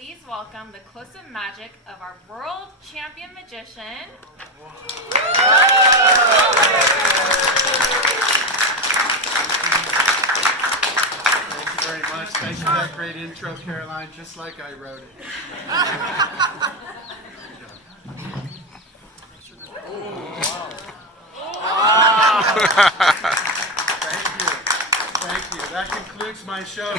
please welcome the close-up magic of our world champion magician, Thank you very much. Thanks for that great intro, Caroline, just like I wrote it. Thank you. That concludes my show.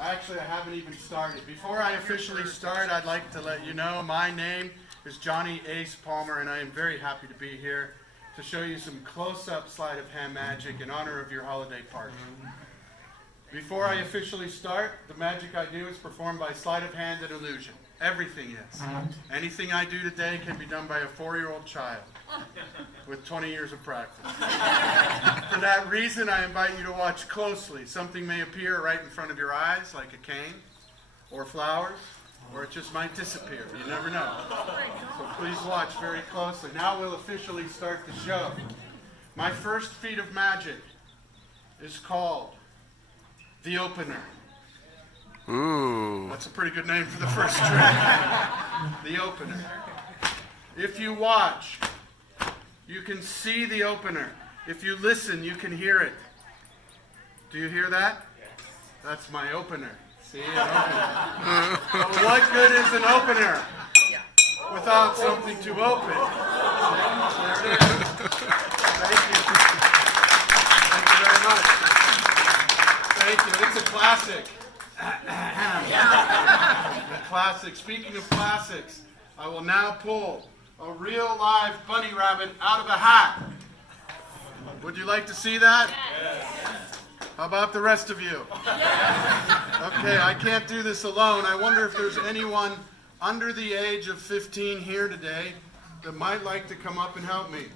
Actually, I haven't even started. Before I officially start, I'd like to let you know my name is Johnny Ace Palmer, and I am very happy to be here to show you some close-up sleight of hand magic in honor of your holiday party. Before I officially start, the magic I do is performed by sleight of hand and illusion. Everything is. Anything I do today can be done by a 4-year-old child with 20 years of practice. For that reason, I invite you to watch closely. Something may appear right in front of your eyes, like a cane or flowers, or it just might disappear. You never know. So please watch very closely. Now we'll officially start the show. My first feat of magic is called the opener. Ooh. That's a pretty good name for the first trick. The opener. If you watch, you can see the opener. If you listen, you can hear it. Do you hear that? That's my opener. See, an opener. But what good is an opener without something to open? There it is. Thank you. Thank you very much. Thank you. It's a classic. A classic. Speaking of classics, I will now pull a real live bunny rabbit out of a hat. Would you like to see that? Yes. How about the rest of you? Okay, I can't do this alone. I wonder if there's anyone under the age of 15 here today that might like to come up and help me.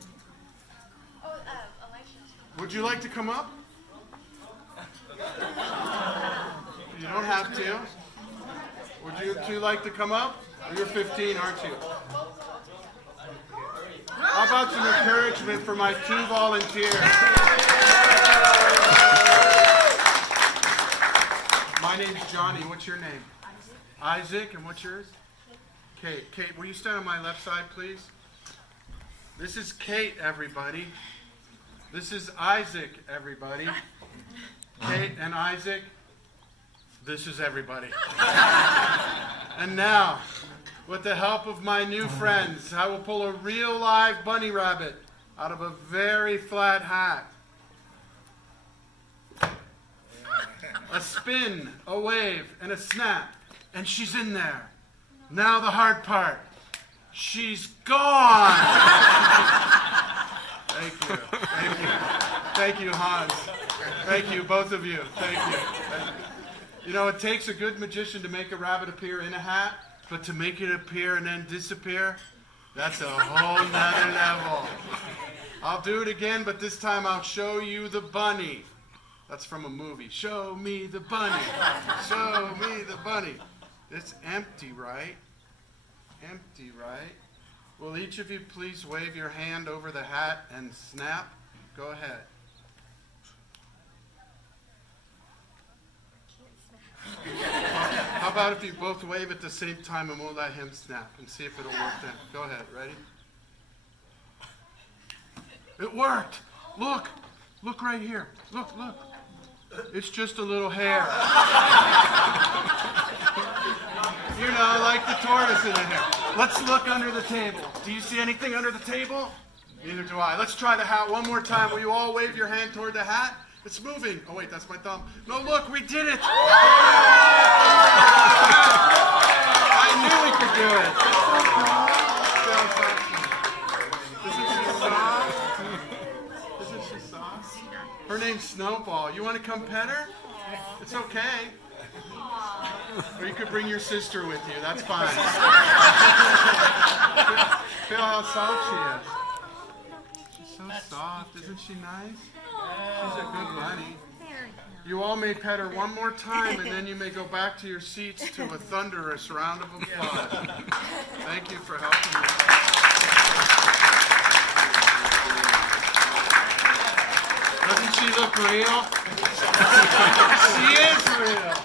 Would you like to come up? You don't have to. Would you two like to come up? You're 15, aren't you? How about some encouragement for my 2 volunteers? My name's Johnny. What's your name? Isaac. And what's yours? Kate. Kate, will you stand on my left side, please? This is Kate, everybody. This is Isaac, everybody. Kate and Isaac. This is everybody. And now, with the help of my new friends, I will pull a real live bunny rabbit out of a very flat hat. A spin, a wave, and a snap, and she's in there. Now the hard part. She's gone! Thank you. Thank you. Thank you, Hans. Thank you, both of you. Thank you. Thank you. You know, it takes a good magician to make a rabbit appear in a hat, but to make it appear and then disappear, that's a whole nother level. I'll do it again, but this time I'll show you the bunny. That's from a movie. Show me the bunny. Show me the bunny. It's empty, right? Empty, right? Will each of you please wave your hand over the hat and snap? Go ahead. How about if you both wave at the same time and we'll let him snap and see if it'll work then. Go ahead. Ready? It worked. Look. Look right here. Look, look. It's just a little hair. You know, like the tortoise in the hair. Let's look under the table. Do you see anything under the table? Neither do I. Let's try the hat one more time. Will you all wave your hand toward the hat? It's moving. Oh, wait, that's my thumb. No, look, we did it. I knew we could do it. Isn't she soft? Her name's Snowball. You want to come pet her? It's okay. Or you could bring your sister with you. That's fine. Feel how soft she is. She's so soft. Isn't she nice? She's a good bunny. You all may pet her one more time, and then you may go back to your seats to a thunderous round of applause. Thank you for helping me. Doesn't she look real? She is real.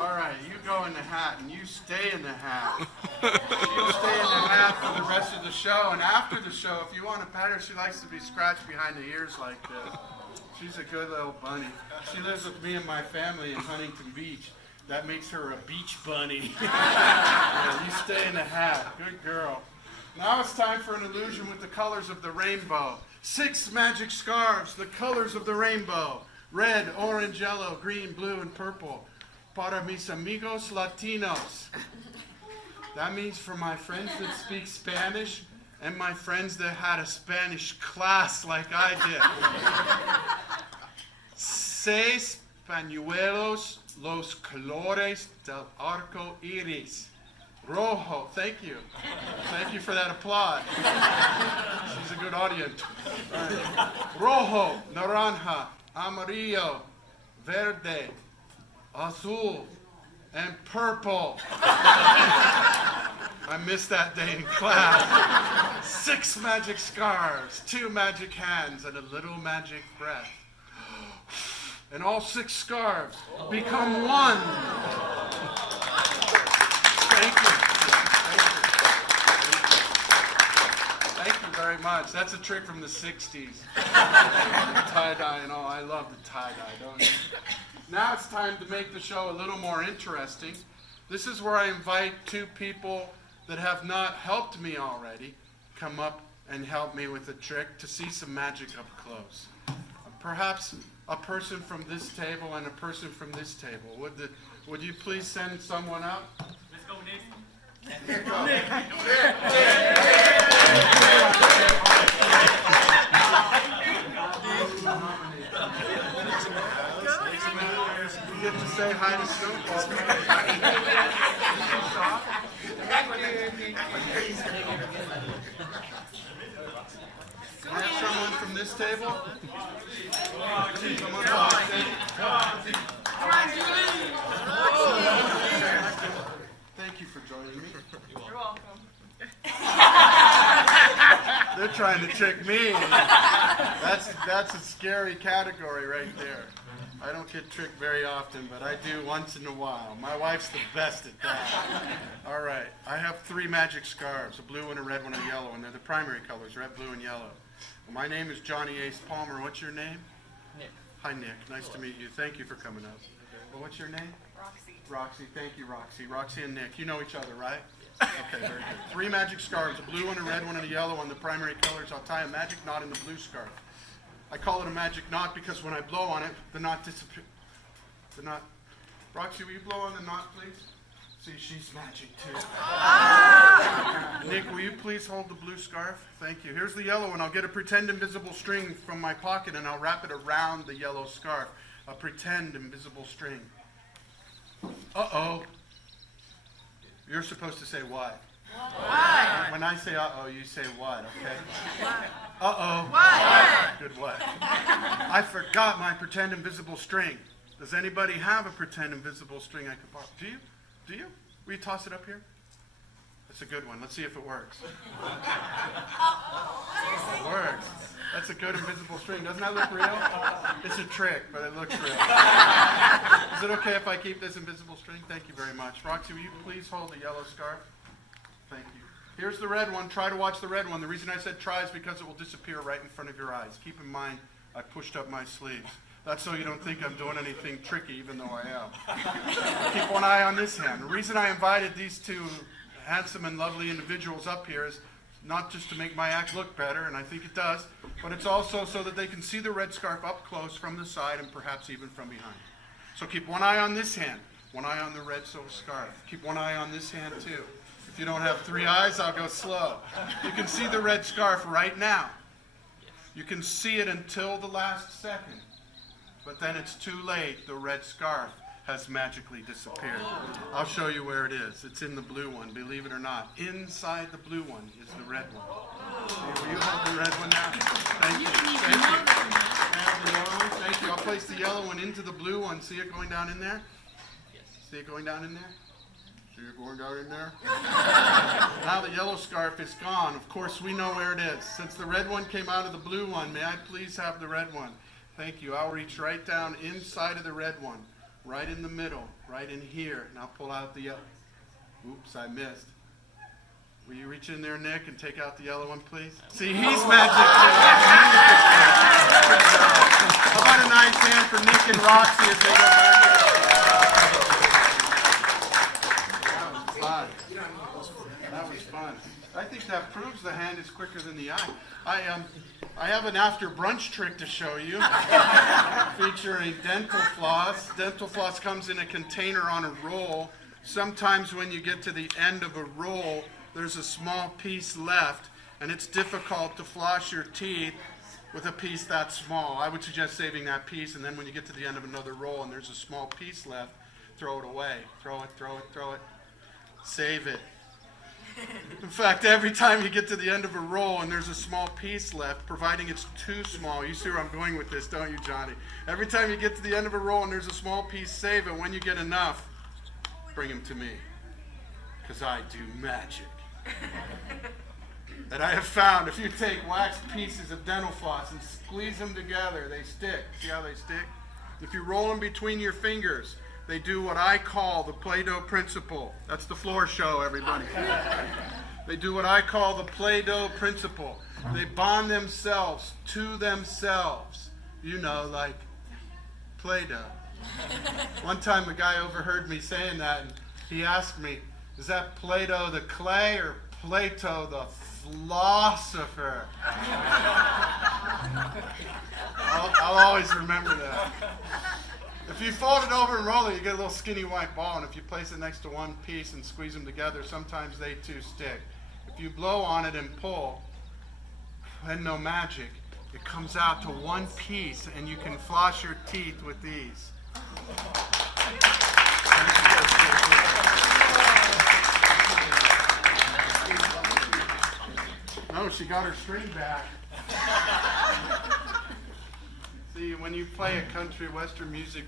All right, you go in the hat and you stay in the hat. You stay in the hat for the rest of the show. And after the show, if you want to pet her, she likes to be scratched behind the ears like this. She's a good little bunny. She lives with me and my family in Huntington Beach. That makes her a beach bunny. Yeah, you stay in the hat. Good girl. Now it's time for an illusion with the colors of the rainbow. 6 magic scarves, the colors of the rainbow. Red, orange, yellow, green, blue, and purple. Para mis amigos latinos. That means for my friends that speak Spanish and my friends that had a Spanish class like I did. 6 pañuelos, los colores del arco iris. Rojo, thank you. Thank you for that applause. She's a good audience. Right. Rojo, naranja, amarillo, verde, azul, and purple. I missed that day in class. 6 magic scarves, 2 magic hands, and a little magic breath. And all 6 scarves become one. Thank you. Thank you very much. That's a trick from the 60s. Tie-dye and all. I love the tie-dye, don't you? Now it's time to make the show a little more interesting. This is where I invite 2 people that have not helped me already come up and help me with a trick to see some magic up close. Perhaps a person from this table and a person from this table. Would you please send someone up? Let's go, Nick. Here you go. You get to say hi to Snowball. Can I have someone from this table? Someone from this table? Thank you for joining me. You're welcome. They're trying to trick me. That's a scary category right there. I don't get tricked very often, but I do once in a while. My wife's the best at that. All right, I have 3 magic scarves, a blue one, a red one, and a yellow one. They're the primary colors, red, blue, and yellow. Well, my name is Johnny Ace Palmer. What's your name? Nick. Hi, Nick. Nice to meet you. Thank you for coming up. Well, what's your name? Roxy. Roxy. Thank you, Roxy. Roxy and Nick. You know each other, right? Okay, very good. 3 magic scarves, a blue one, a red one, and a yellow one. The primary colors. I'll tie a magic knot in the blue scarf. I call it a magic knot because when I blow on it, the knot disappears. The knot. Roxy, will you blow on the knot, please? See, she's magic too. Nick, will you please hold the blue scarf? Thank you. Here's the yellow one. I'll get a pretend invisible string from my pocket and I'll wrap it around the yellow scarf. A pretend invisible string. Uh-oh. You're supposed to say what? What? When I say uh-oh, you say what, okay? Uh-oh. What? Good what? I forgot my pretend invisible string. Does anybody have a pretend invisible string I could borrow? Do you? Do you? Will you toss it up here? That's a good one. Let's see if it works. It works. That's a good invisible string. Doesn't that look real? It's a trick, but it looks real. Is it okay if I keep this invisible string? Thank you very much. Roxy, will you please hold the yellow scarf? Thank you. Here's the red one. Try to watch the red one. The reason I said try is because it will disappear right in front of your eyes. Keep in mind, I pushed up my sleeves. That's so you don't think I'm doing anything tricky, even though I am. Keep one eye on this hand. The reason I invited these 2 handsome and lovely individuals up here is not just to make my act look better, and I think it does, but it's also so that they can see the red scarf up close from the side and perhaps even from behind. So keep one eye on this hand, one eye on the red silk scarf. Keep one eye on this hand too. If you don't have 3 eyes, I'll go slow. You can see the red scarf right now. You can see it until the last second. But then it's too late. The red scarf has magically disappeared. I'll show you where it is. It's in the blue one, believe it or not. Inside the blue one is the red one. Will you hold the red one now? Thank you. Thank you. And the yellow one. Thank you. I'll place the yellow one into the blue one. See it going down in there? Yes. See it going down in there? See it going down in there? Now the yellow scarf is gone. Of course, we know where it is. Since the red one came out of the blue one, may I please have the red one? Thank you. I'll reach right down inside of the red one, right in the middle, right in here. And I'll pull out the yellow. Oops, I missed. Will you reach in there, Nick, and take out the yellow one, please? See, he's magic too. How about a nice hand for Nick and Roxy as they go back? That was fun. That was fun. I think that proves the hand is quicker than the eye. I have an after brunch trick to show you, featuring dental floss. Dental floss comes in a container on a roll. Sometimes when you get to the end of a roll, there's a small piece left, and it's difficult to floss your teeth with a piece that small. I would suggest saving that piece, and then when you get to the end of another roll and there's a small piece left, throw it away. Throw it, throw it, throw it. Save it. In fact, every time you get to the end of a roll and there's a small piece left, providing it's too small, you see where I'm going with this, don't you, Johnny? Every time you get to the end of a roll and there's a small piece, save it. When you get enough, bring them to me, because I do magic. And I have found if you take waxed pieces of dental floss and squeeze them together, they stick. See how they stick? If you roll them between your fingers, they do what I call the Play-Doh principle. That's the floor show, everybody. They do what I call the Play-Doh principle. They bond themselves to themselves. You know, like Play-Doh. One time a guy overheard me saying that, and he asked me, is that Play-Doh the clay or Plato the philosopher? I'll always remember that. If you fold it over and roll it, you get a little skinny white ball, and if you place it next to one piece and squeeze them together, sometimes they too stick. If you blow on it and pull, and no magic, it comes out to one piece, and you can floss your teeth with these. No, she got her string back. See, when you play a country western music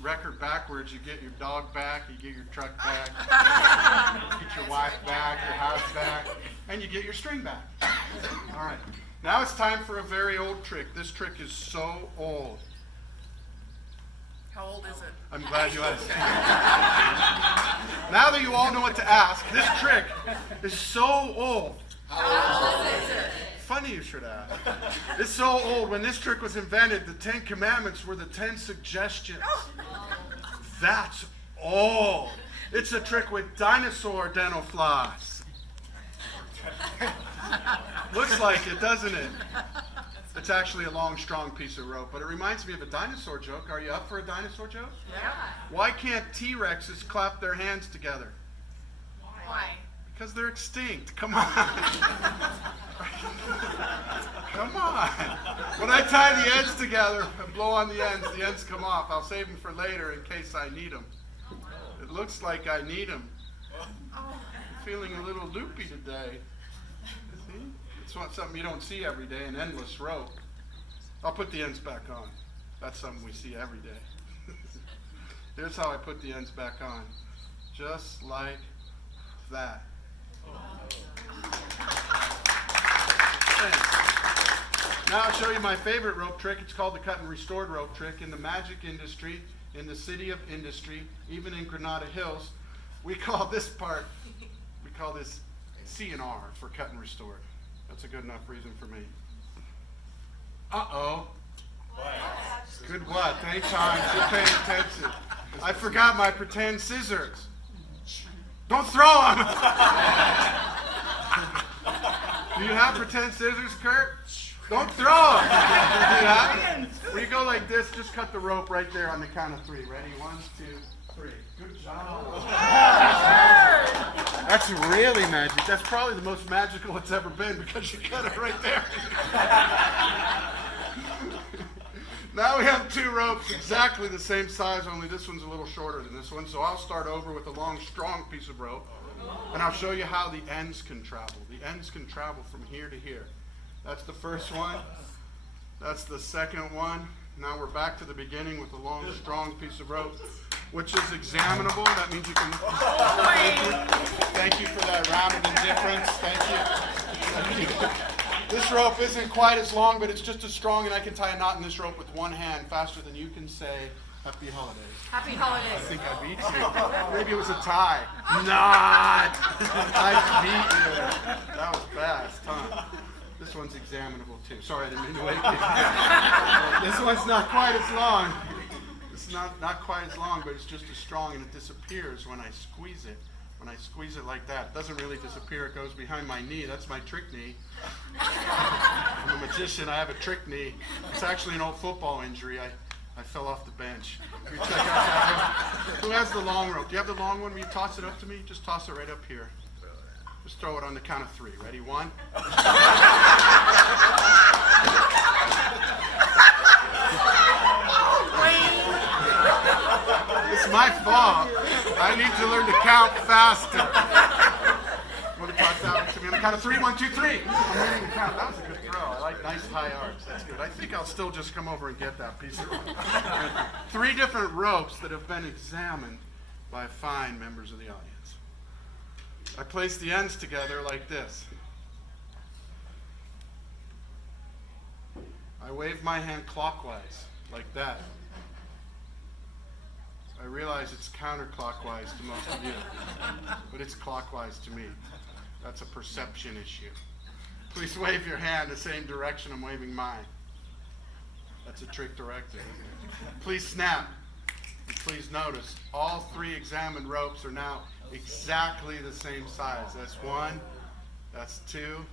record backwards, you get your dog back, you get your truck back, you get your wife back, your house back, and you get your string back. All right. Now it's time for a very old trick. This trick is so old. How old is it? I'm glad you asked. Now that you all know what to ask, this trick is so old. How old is it? Funny you should ask. It's so old. When this trick was invented, the 10 Commandments were the 10 suggestions. That's old. It's a trick with dinosaur dental floss. Looks like it, doesn't it? It's actually a long, strong piece of rope, but it reminds me of a dinosaur joke. Are you up for a dinosaur joke? Yeah. Why can't T-Rexes clap their hands together? Why? Because they're extinct. Come on. Come on. When I tie the ends together and blow on the ends come off. I'll save them for later in case I need them. It looks like I need them. I'm feeling a little loopy today. See? It's something you don't see every day, an endless rope. I'll put the ends back on. That's something we see every day. Here's how I put the ends back on. Just like that. Thanks. Now I'll show you my favorite rope trick. It's called the cut and restored rope trick. In the magic industry, in the city of industry, even in Granada Hills, we call this C&R for cut and restored. That's a good enough reason for me. Uh-oh. Good what? Thanks, Hans. You're paying attention. I forgot my pretend scissors. Don't throw them! Do you have pretend scissors, Kurt? Don't throw them! Do you have it? When you go like this, just cut the rope right there on the count of 3. Ready? 1, 2, 3. Good job. That's really magic. That's probably the most magical it's ever been because you cut it right there. Now we have 2 ropes exactly the same size, only this one's a little shorter than this one. So I'll start over with a long, strong piece of rope, and I'll show you how the ends can travel. The ends can travel from here to here. That's the first one. That's the second one. Now we're back to the beginning with a long, strong piece of rope, which is examinable. That means you can... Thank you for that round of indifference. Thank you. This rope isn't quite as long, but it's just as strong, and I can tie a knot in this rope with one hand faster than you can say Happy Holidays. Happy I holidays. think I beat you. Maybe it was a tie. Not! I beat you. That was fast, huh? This one's examinable too. Sorry, I didn't mean to wake you. This one's not quite as long. It's not quite as long, but it's just as strong, and it disappears when I squeeze it. When I squeeze it like that, it doesn't really disappear. It goes behind my knee. That's my trick knee. I'm a magician. I have a trick knee. It's actually an old football injury. I fell off the bench. You check out that rope. Who has the long rope? Do you have the long one? Will you toss it up to me? Just toss it right up here. Just throw it on the count of 3. Ready? 1. It's my fault. I need to learn to count faster. Want to toss that one to me on the count of 3? 1, 2, 3. I'm learning to count. That was a good throw. I like nice high arcs. That's good. I think I'll still just come over and get that piece of rope. 3 different ropes that have been examined by fine members of the audience. I place the ends together like this. I wave my hand clockwise, like that. I realize it's counterclockwise to most of you, but it's clockwise to me. That's a perception issue. Please wave your hand the same direction I'm waving mine. That's a trick directive. Please snap. And please notice, all 3 examined ropes are now exactly the same size. That's 1, that's 2,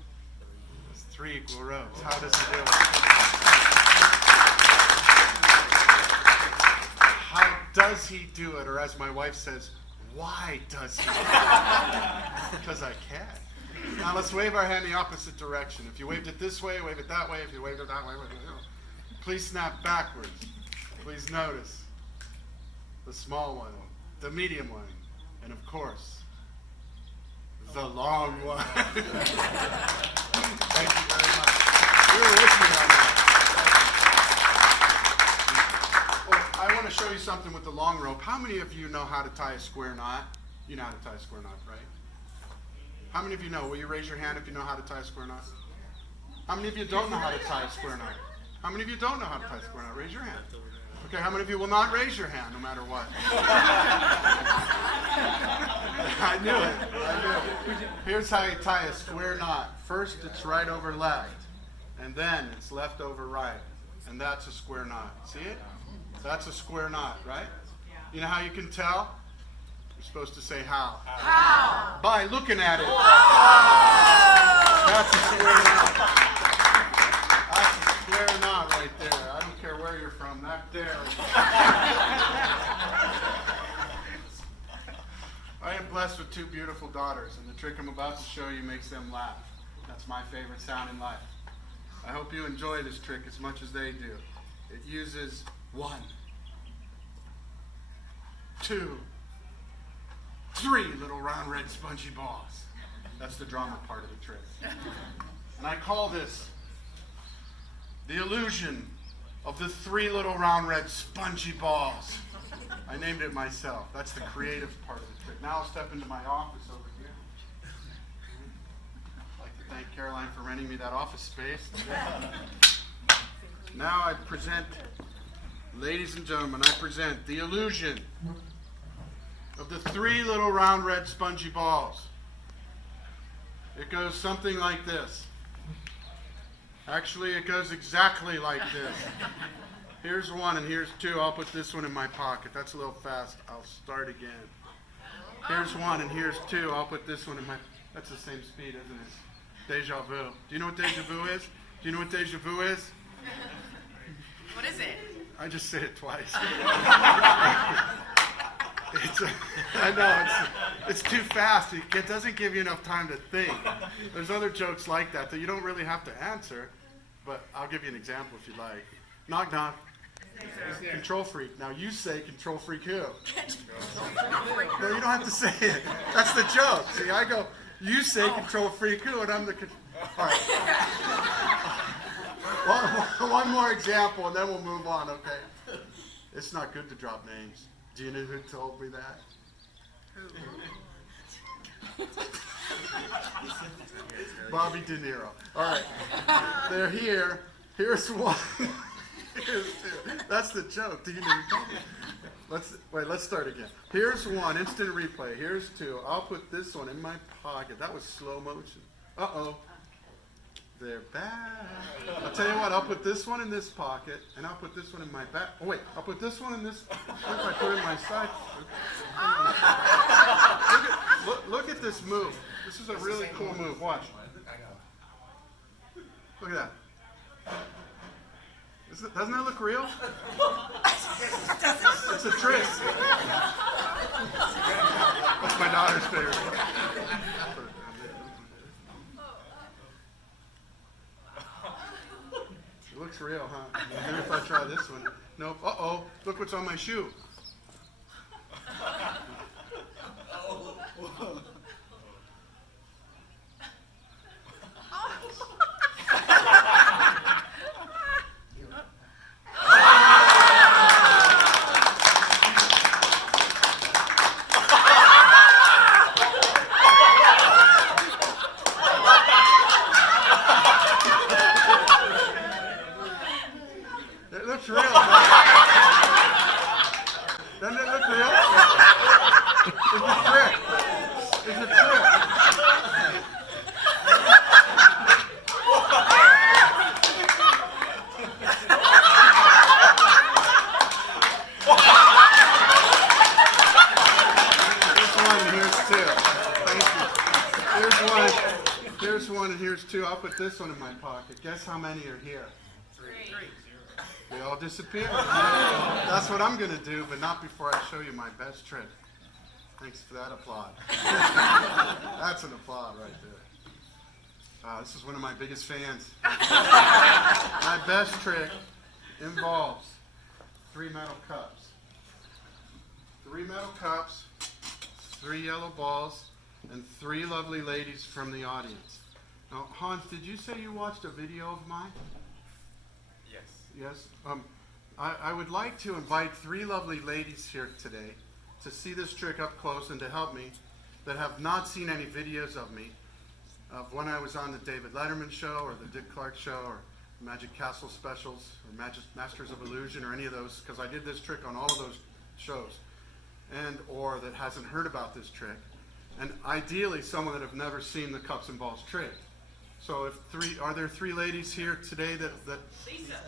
that's 3 equal ropes. How does he do it? How does he do it? Or as my wife says, why does he do it? Because I can. Now let's wave our hand the opposite direction. If you waved it this way, wave it that way. If you waved it that way, wave it that way. Please snap backwards. Please notice the small one, the medium one, and of course, the long one. Thank you very much. You were with me on that. Well, I want to show you something with the long rope. How many of you know how to tie a square knot? You know how to tie a square knot, right? How many of you know? Will you raise your hand if you know how to tie a square knot? How many of you don't know how to tie a square knot? How many of you don't know how to tie a square knot? Raise your hand. Okay, how many of you will not raise your hand no matter what? I knew it. Here's how you tie a square knot. First, it's right over left, and then it's left over right, and that's a square knot. See it? That's a square knot, right? You know how you can tell? You're supposed to say how. How? By looking at it. Oh! That's a square knot. That's a square knot right there. I don't care where you're from. That there. I am blessed with 2 beautiful daughters, and the trick I'm about to show you makes them laugh. That's my favorite sound in life. I hope you enjoy this trick as much as they do. It uses 1, 2, 3 little round red spongy balls. That's the drama part of the trick. And I call this the illusion of the 3 little round red spongy balls. I named it myself. That's the creative part of the trick. Now I'll step into my office over here. I'd like to thank Caroline for renting me that office space. Now I present, ladies and gentlemen, I present the illusion of the 3 little round red spongy balls. It goes something like this. Actually, it goes exactly like this. Here's 1 and here's 2. I'll put this one in my pocket. That's a little fast. I'll start again. Here's 1 and here's 2. I'll put this one in my... That's the same speed, isn't it? Deja vu. Do you know what deja vu is? Do you know what deja vu is? What is it? I just said it twice. I know, it's too fast. It doesn't give you enough time to think. There's other jokes like that you don't really have to answer, but I'll give you an example if you like. Knock, knock. Control freak. Now you say control freak who? No, you don't have to say it. That's the joke. See, I go, you say control freak who, and I'm the... All right. One more example, and then we'll move on, okay? It's not good to drop names. Do you know who told me that? Who? Bobby De Niro. All right. They're here. Here's one. Here's two. That's the joke. Do you know? Let's start again. Here's one. Instant replay. Here's two. I'll put this one in my pocket. That was slow motion. Uh-oh. They're back. I'll tell you what. I'll put this one in this pocket, and I'll put this one in my back. Oh, wait. I'll put this one in this. If I put it in my side. Look at this move. This is a really cool move. Watch. Look at that. Doesn't that look real? It's a trick. That's my daughter's favorite. It looks real, huh? Maybe if I try this one. Nope. Uh-oh. Look what's on my shoe. It looks real. Doesn't it look real? It's a trick. It's a trick. Here's one and here's two. Thank you. Here's one and here's two. I'll put this one in my pocket. Guess how many are here? Three. They all disappear. That's what I'm going to do, but not before I show you my best trick. Thanks for that applaud. That's an applaud right there. This is one of my biggest fans. My best trick involves 3 metal cups. 3 metal cups, 3 yellow balls, and 3 lovely ladies from the audience. Now, Hans, did you say you watched a video of mine? Yes. I would like to invite 3 lovely ladies here today to see this trick up close and to help me that have not seen any videos of me of when I was on the David Letterman show or the Dick Clark show or Magic Castle specials or Masters of Illusion or any of those, because I did this trick on all of those shows, and or that hasn't heard about this trick, and ideally someone that have never seen the cups and balls trick. So are there 3 ladies here today that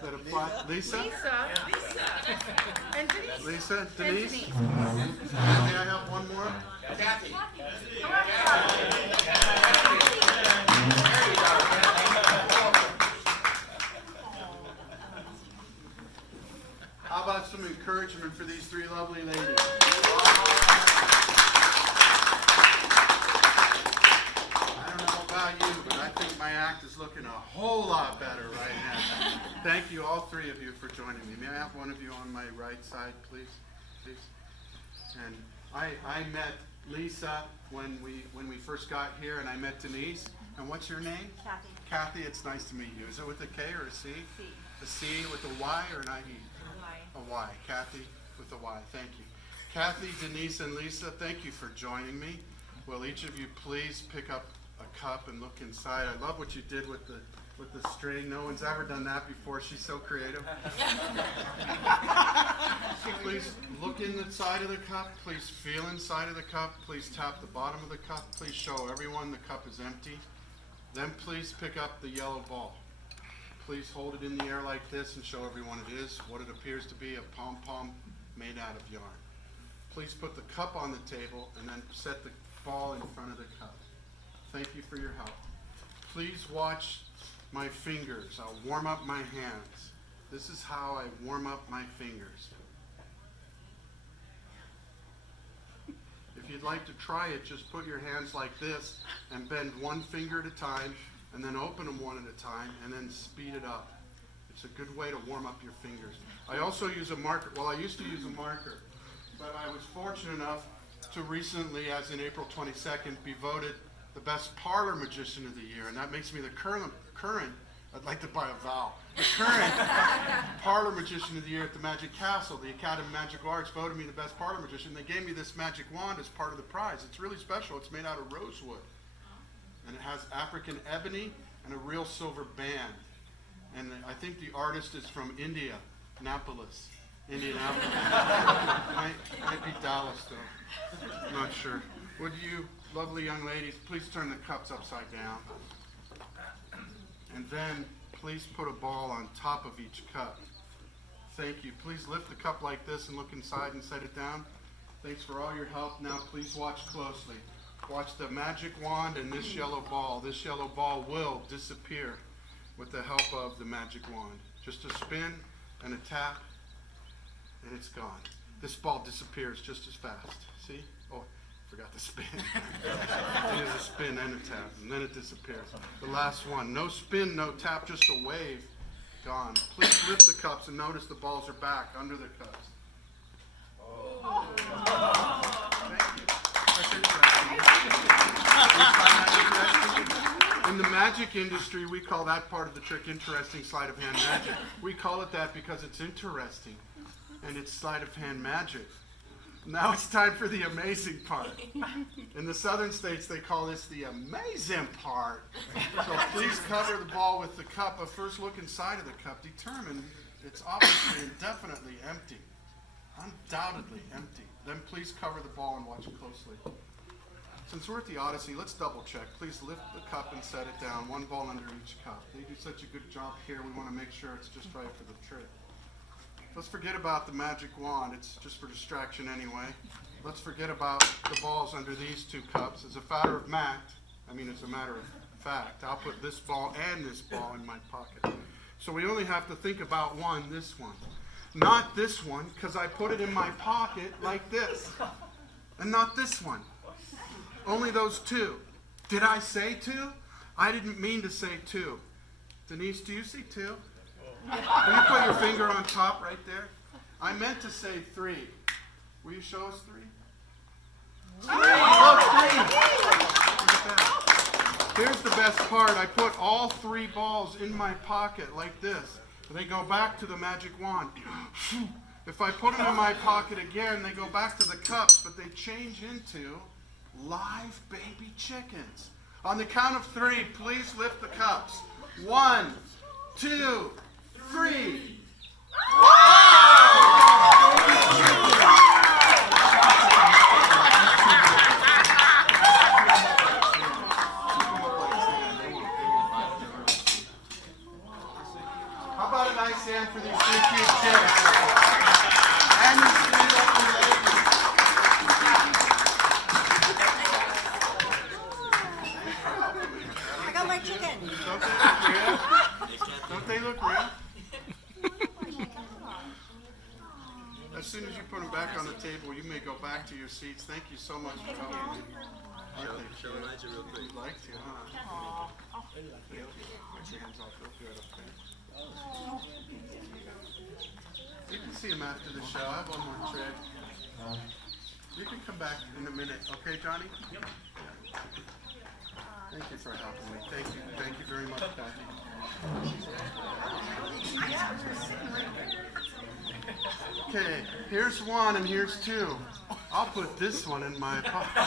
apply? Lisa? And Denise. Lisa? Denise? Denise. May I have one more? Kathy. How about some encouragement for these 3 lovely ladies? You, but I think my act is looking a whole lot better right now. Thank you, all 3 of you, for joining me. May I have one of you on my right side, please? Please. And I met Lisa when we first got here, and I met Denise. And what's your name? Kathy. Kathy, it's nice to meet you. Is it with a K or a C? C. A C with a Y or an I-E? Y. A Y. Kathy with a Y. Thank you. Kathy, Denise, and Lisa, thank you for joining me. Will each of you please pick up a cup and look inside? I love what you did with the string. No one's ever done that before. She's so creative. Please look in the side of the cup. Please feel inside of the cup. Please tap the bottom of the cup. Please show everyone the cup is empty. Then please pick up the yellow ball. Please hold it in the air like this and show everyone it is what it appears to be, a pom-pom made out of yarn. Please put the cup on the table and then set the ball in front of the cup. Thank you for your help. Please watch my fingers. I'll warm up my hands. This is how I warm up my fingers. If you'd like to try it, just put your hands like this and bend one finger at a time and then open them one at a time and then speed it up. It's a good way to warm up your fingers. I also use a marker. Well, I used to use a marker, but I was fortunate enough to recently, as in April 22nd, be voted the best parlor magician of the year, and that makes me the current, I'd like to buy a vowel, the current parlor magician of the year at the Magic Castle. The Academy of Magical Arts voted me the best parlor magician. They gave me this magic wand as part of the prize. It's really special. It's made out of rosewood. and it has African ebony and a real silver band. And I think the artist is from Indianapolis. Might be Dallas though. I'm not sure. Would you, lovely young ladies, please turn the cups upside down. And then please put a ball on top of each cup. Thank you. Please lift the cup like this and look inside and set it down. Thanks for all your help. Now please watch closely. Watch the magic wand and this yellow ball. This yellow ball will disappear with the help of the magic wand. Just a spin and a tap, and it's gone. This ball disappears just as fast. See? Oh, forgot to spin. It is a spin and a tap, and then it disappears. The last one. No spin, no tap, just a wave. Gone. Please lift the cups and notice the balls are back under the cups. Oh. Thank you. That's interesting. You find that interesting? In the magic industry, we call that part of the trick interesting sleight of hand magic. We call it that because it's interesting, and it's sleight of hand magic. Now it's time for the amazing part. In the southern states, they call this the amazing part. So please cover the ball with the cup. But first look inside of the cup. Determine it's obviously and definitely empty. Undoubtedly empty. Then please cover the ball and watch closely. Since we're at the Odyssey, let's double check. Please lift the cup and set it down. One ball under each cup. They do such a good job here. We want to make sure it's just right for the trick. Let's forget about the magic wand. It's just for distraction anyway. Let's forget about the balls under these two cups. As a matter of fact, I'll put this ball and this ball in my pocket. So we only have to think about one, this one. Not this one, because I put it in my pocket like this. And not this one. Only those two. Did I say two? I didn't mean to say two. Denise, do you see two? Will you put your finger on top right there? I meant to say three. Will you show us three? Look, three. Look at that. Here's the best part. I put all three balls in my pocket like this. They go back to the magic wand. If I put them in my pocket again, they go back to the cups, but they change into live baby chickens. On the count of three, please lift the cups. 1, 2, 3. How about a nice hand for these three cute chicks? And these three lovely ladies. I got my chicken. Don't they look real? As soon as you put them back on the table, you may go back to your seats. Thank you so much for helping me. Show Elijah real quick. You'd like to, huh? Thank you. My hands all feel good, okay? You can see him after the show. I have one more trick. You can come back in a minute. Okay, Johnny? Yep. Thank you for helping me. Thank you. Thank you very much, Kathy. Okay, here's one and here's two. I'll put this one in my pocket. I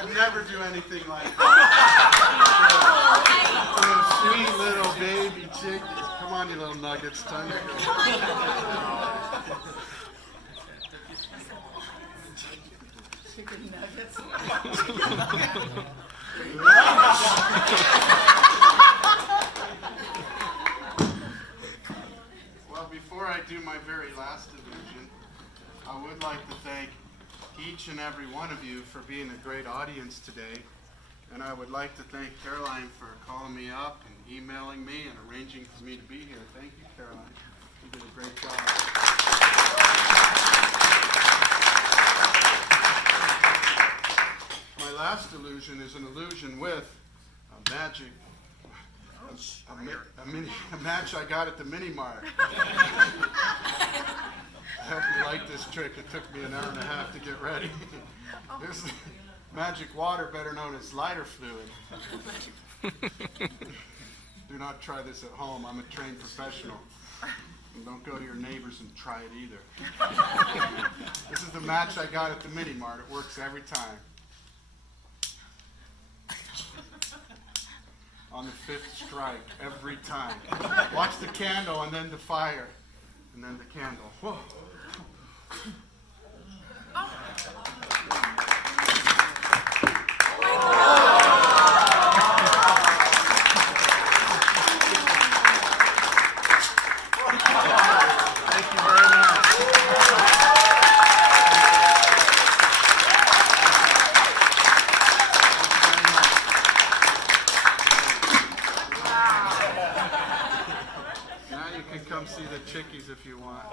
would never do anything like that. Those sweet little baby chickens. Come on, you little nuggets. Time to go. Chicken nuggets. Well, before I do my very last illusion, I would like to thank each and every one of you for being a great audience today. And I would like to thank Caroline for calling me up and emailing me and arranging for me to be here. Thank you, Caroline. You did a great job. My last illusion is an illusion with a magic, a match I got at the mini mart. I hope you like this trick. It took me an hour and a half to get ready. There's magic water, better known as lighter fluid. Do not try this at home. I'm a trained professional. And don't go to your neighbors and try it either. This is the match I got at the mini mart. It works every time. On the 5th strike, every time. Watch the candle and then the fire. And then the candle. Whoa. Thank you very much. Now you can come see the chickies if you want.